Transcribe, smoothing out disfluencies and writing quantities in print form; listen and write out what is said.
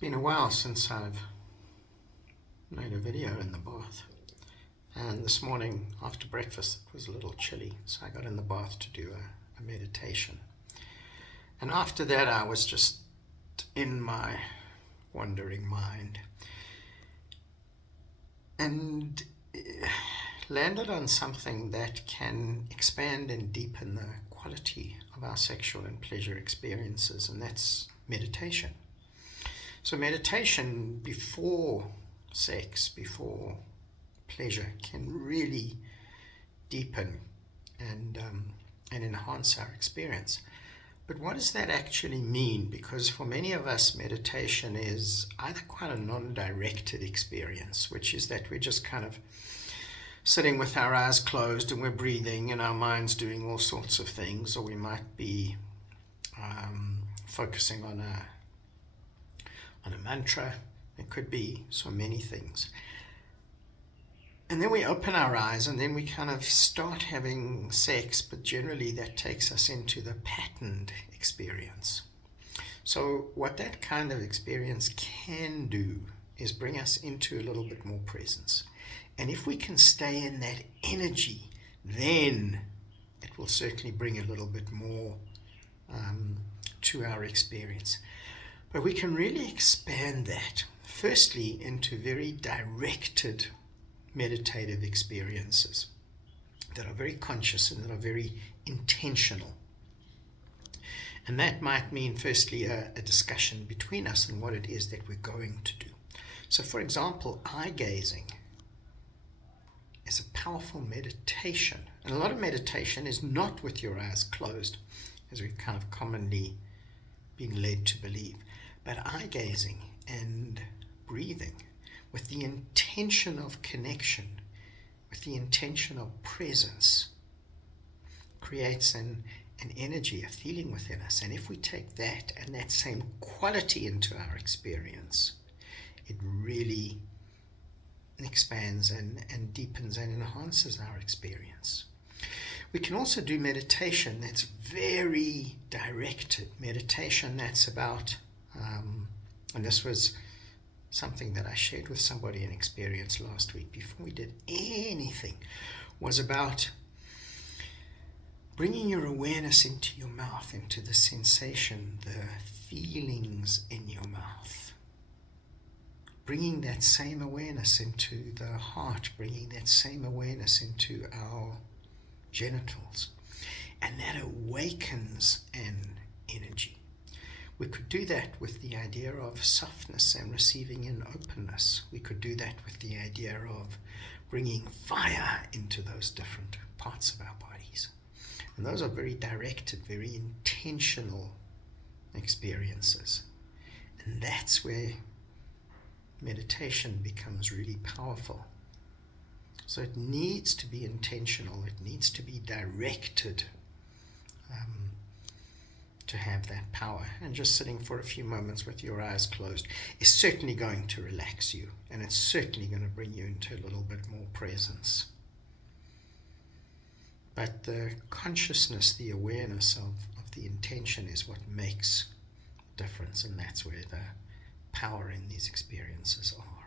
Been a while since I've made a video in the bath, and this morning after breakfast it was a little chilly, so I got in the bath to do a meditation. And after that I was just in my wandering mind and landed on something that can expand and deepen the quality of our sexual and pleasure experiences, and that's meditation. So meditation before sex, before pleasure, can really deepen and enhance our experience. But what does that actually mean? Because for many of us, meditation is either quite a non-directed experience, which is that we're just kind of sitting with our eyes closed and we're breathing and our mind's doing all sorts of things, or we might be focusing on a mantra. It could be so many things. And then we open our eyes and then we kind of start having sex, but generally that takes us into the patterned experience. So what that kind of experience can do is bring us into a little bit more presence. And if we can stay in that energy, then it will certainly bring a little bit more to our experience. But we can really expand that, firstly, into very directed meditative experiences that are very conscious and that are very intentional. And that might mean, firstly, a discussion between us and what it is that we're going to do. So, for example, eye gazing is a powerful meditation. And a lot of meditation is not with your eyes closed, as we've kind of commonly been led to believe. But eye gazing and breathing with the intention of connection, with the intention of presence, creates an energy, a feeling within us. And if we take that and that same quality into our experience, it really expands and deepens and enhances our experience. We can also do meditation that's very directed, meditation that's about and this was something that I shared with somebody an experience last week before we did anything, was about bringing your awareness into your mouth, into the sensation, the feelings in your mouth. Bringing that same awareness into the heart, bringing that same awareness into our genitals. And that awakens an energy. We could do that with the idea of softness and receiving in openness. We could do that with the idea of bringing fire into those different parts of our bodies. And those are very directed, very intentional experiences. And that's where meditation becomes really powerful. So it needs to be intentional. It needs to be directed to have that power. And just sitting for a few moments with your eyes closed is certainly going to relax you, and it's certainly going to bring you into a little bit more presence. But the consciousness, the awareness of the intention is what makes a difference, and that's where the power in these experiences are.